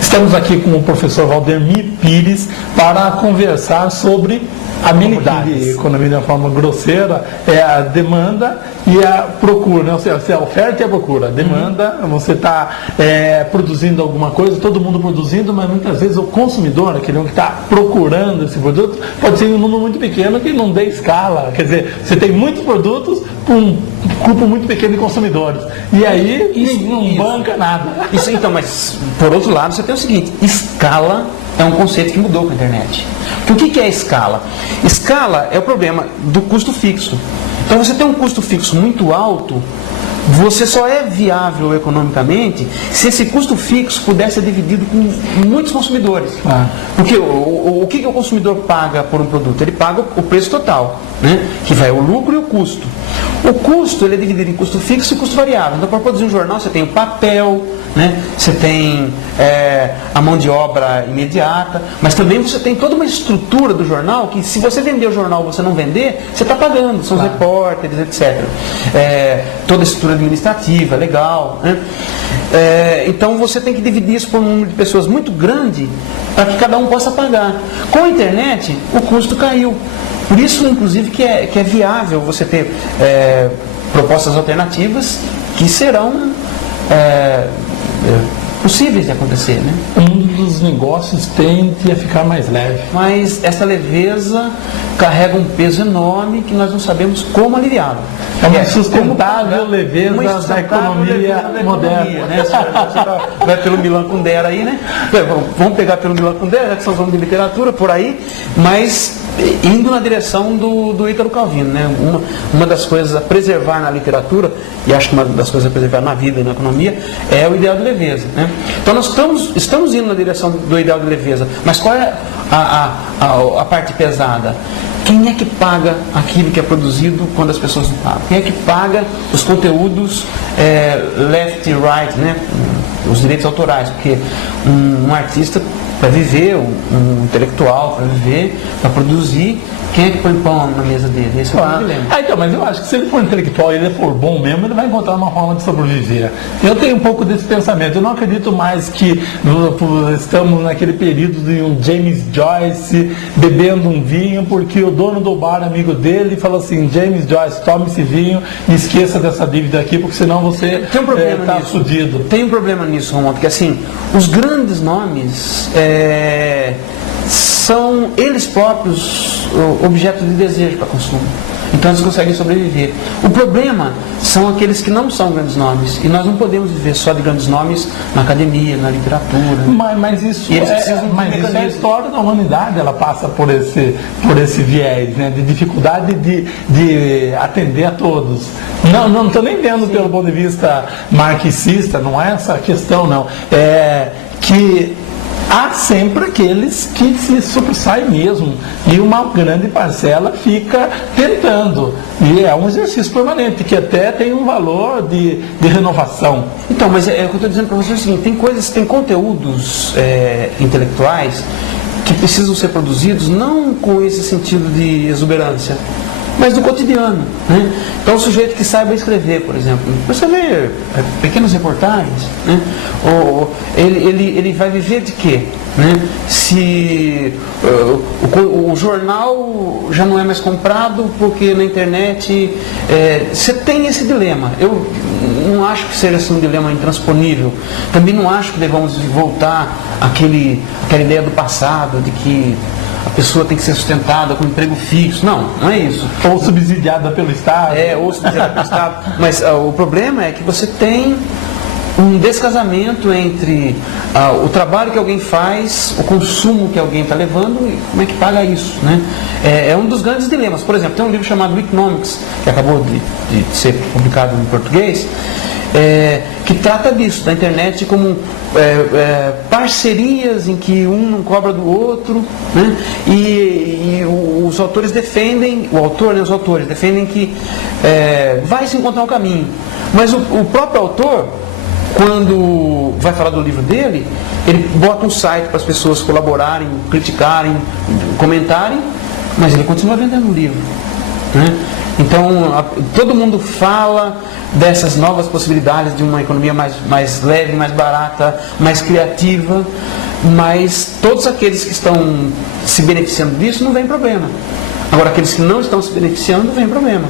Estamos aqui com o professor Valdemir Pires para conversar sobre amenidades. Economia de uma forma grosseira é a demanda e a procura, né? Ou seja, a oferta e a procura. A demanda, você está produzindo alguma coisa, todo mundo produzindo, mas muitas vezes o consumidor, aquele que está procurando esse produto, pode ser um número muito pequeno que não dê escala. Quer dizer, você tem muitos produtos com um grupo muito pequeno de consumidores. E aí não banca nada. Isso, então, mas por outro lado, você tem o seguinte: escala é um conceito que mudou com a internet. Porque o que é escala? Escala é o problema do custo fixo. Então, você tem um custo fixo muito alto, você só é viável economicamente se esse custo fixo puder ser dividido com muitos consumidores. Porque o que o consumidor paga por um produto? Ele paga o preço total, né? Que vai o lucro e o custo. O custo ele é dividido em custo fixo e custo variável. Então, para produzir um jornal, você tem o papel, né? Você tem a mão de obra imediata, mas também você tem toda uma estrutura do jornal que, se você vender o jornal ou você não vender, você está pagando, são os repórteres, etc. Toda a estrutura administrativa, legal, né? Então você tem que dividir isso por um número de pessoas muito grande para que cada um possa pagar. Com a internet, o custo caiu. Por isso, inclusive, que é viável você ter propostas alternativas que serão possíveis de acontecer, né? Um dos negócios tende a ficar mais leve. Mas essa leveza carrega um peso enorme que nós não sabemos como aliviá-lo. É uma sustentável leveza da economia moderna. Né? Você vai pelo Milan Kundera aí, né? Vamos pegar pelo Milan Kundera, já que estamos falando de literatura, por aí, mas indo na direção do Ítalo Calvino, né? Uma das coisas a preservar na literatura, e acho que uma das coisas a preservar na vida e na economia, é o ideal de leveza, né? Então nós estamos indo na direção do ideal de leveza, mas qual é a parte pesada? Quem é que paga aquilo que é produzido quando as pessoas não pagam? Quem é que paga os conteúdos left e right, né? Os direitos autorais? Porque um artista, para viver, um intelectual, para viver, para produzir, quem é que põe pão na mesa dele? Esse é o problema. Então, mas eu acho que se ele for intelectual e ele for bom mesmo, ele vai encontrar uma forma de sobreviver. Eu tenho um pouco desse pensamento. Eu não acredito mais que estamos naquele período de um James Joyce bebendo um vinho porque o dono do bar, amigo dele, falou assim: James Joyce, tome esse vinho e esqueça dessa dívida aqui, porque senão você está fudido. Tem um problema nisso, Romualdo, porque assim, os grandes nomes são eles próprios objetos de desejo para consumo. Então eles conseguem sobreviver. O problema são aqueles que não são grandes nomes. E nós não podemos viver só de grandes nomes na academia, na literatura. Mas isso é a história da humanidade, ela passa por esse viés, né, de dificuldade de atender a todos. Não estou nem vendo pelo ponto de vista marxista, não é essa a questão, não. É que há sempre aqueles que se sobressaem mesmo, e uma grande parcela fica tentando, e é um exercício permanente, que até tem um valor de renovação. Então, mas o que eu estou dizendo para você é o seguinte: tem conteúdos intelectuais que precisam ser produzidos não com esse sentido de exuberância, mas do cotidiano, né? Então, o sujeito que saiba escrever, por exemplo, você lê pequenas reportagens, né? Ele vai viver de quê? Né? Se o jornal já não é mais comprado porque na internet você tem esse dilema. Eu não acho que seja assim um dilema intransponível. Também não acho que devamos voltar àquela ideia do passado de que a pessoa tem que ser sustentada com um emprego fixo. Não é isso. Ou subsidiada pelo Estado. Ou subsidiada pelo Estado. Mas o problema é que você tem um descasamento entre o trabalho que alguém faz, o consumo que alguém está levando e como é que paga isso, né? É um dos grandes dilemas. Por exemplo, tem um livro chamado Economics, que acabou de ser publicado em português, que trata disso, da internet como parcerias em que um não cobra do outro, né? E os autores defendem, os autores defendem que vai se encontrar um caminho, mas o próprio autor, quando vai falar do livro dele, ele bota um site para as pessoas colaborarem, criticarem, comentarem, mas ele continua vendendo o livro. né? Então, todo mundo fala dessas novas possibilidades de uma economia mais leve, mais barata, mais criativa, mas todos aqueles que estão se beneficiando disso não vem problema. Agora, aqueles que não estão se beneficiando, não vem problema.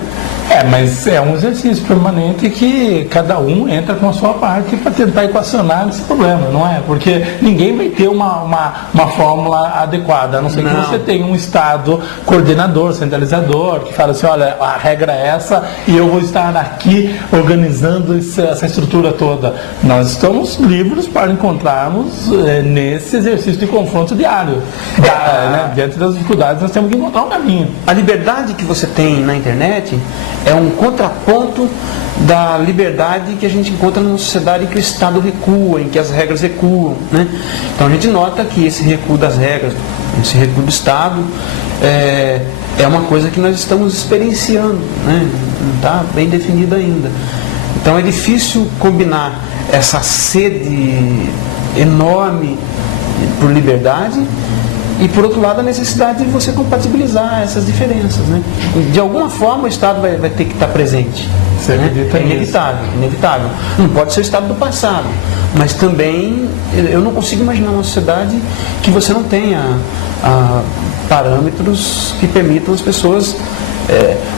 Mas é um exercício permanente que cada um entra com a sua parte para tentar equacionar esse problema, não é? Porque ninguém vai ter uma fórmula adequada, a não ser que você tenha um Estado coordenador, centralizador, que fala assim, olha, a regra é essa e eu vou estar aqui organizando essa estrutura toda. Nós estamos livres para encontrarmos nesse exercício de confronto diário. Diante das dificuldades, nós temos que encontrar um caminho. A liberdade que você tem na internet é um contraponto da liberdade que a gente encontra numa sociedade em que o Estado recua, em que as regras recuam, né? Então a gente nota que esse recuo das regras, esse recuo do Estado é uma coisa que nós estamos experienciando, né? Não está bem definida ainda. Então é difícil combinar essa sede enorme por liberdade e, por outro lado, a necessidade de você compatibilizar essas diferenças, né? De alguma forma o Estado vai ter que estar presente. Né? É inevitável. Não pode ser o Estado do passado, mas também eu não consigo imaginar uma sociedade que você não tenha parâmetros que permitam as pessoas...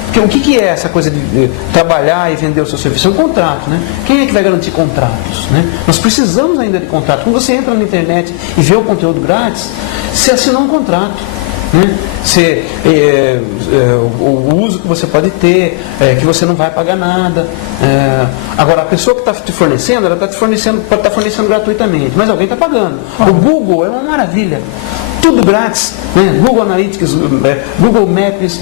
Porque o que é essa coisa de trabalhar e vender o seu serviço? É um contrato, né? Quem é que vai garantir contratos, né? Nós precisamos ainda de contrato. Quando você entra na internet e vê o conteúdo grátis, você assinou um contrato, né? O uso que você pode ter, que você não vai pagar nada. Agora, a pessoa que está te fornecendo, ela pode estar fornecendo gratuitamente, mas alguém está pagando. O Google é uma maravilha. Tudo grátis, né? Google Analytics, Google Maps,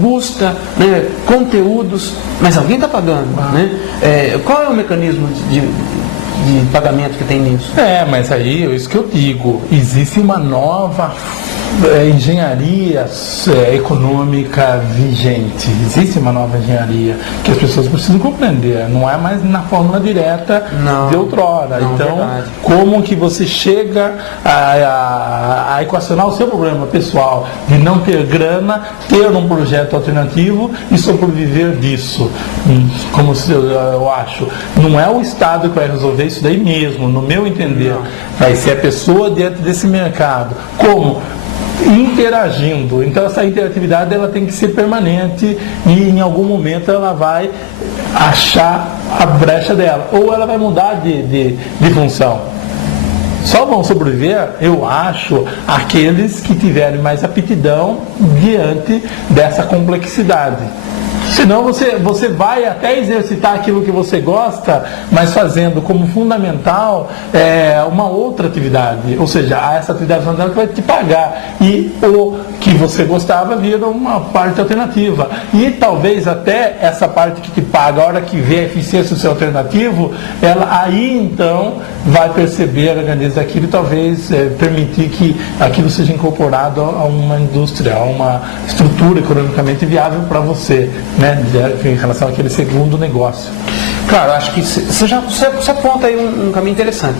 busca, né? Conteúdos, mas alguém está pagando, né? Qual é o mecanismo de pagamento que tem nisso? Mas aí, isso que eu digo, existe uma nova engenharia econômica vigente. Existe uma nova engenharia que as pessoas precisam compreender. Não é mais na fórmula direta de outrora. Então, verdade. Como que você chega a equacionar o seu problema pessoal de não ter grana, ter um projeto alternativo e sobreviver disso? Como eu acho. Não é o Estado que vai resolver isso daí mesmo, no meu entender. Vai ser a pessoa dentro desse mercado. Como? Interagindo. Então essa interatividade ela tem que ser permanente e em algum momento ela vai achar a brecha dela ou ela vai mudar de função. Só vão sobreviver, eu acho, aqueles que tiverem mais aptidão diante dessa complexidade. Senão você vai até exercitar aquilo que você gosta, mas fazendo como fundamental uma outra atividade. Ou seja, essa atividade fundamental que vai te pagar. E o que você gostava vira uma parte alternativa. E talvez até essa parte que te paga, a hora que vê a eficiência do seu alternativo, ela aí então vai perceber a grandeza daquilo e talvez permitir que aquilo seja incorporado a uma indústria, a uma estrutura economicamente viável para você, né, em relação àquele segundo negócio. Claro, acho que você aponta aí um caminho interessante.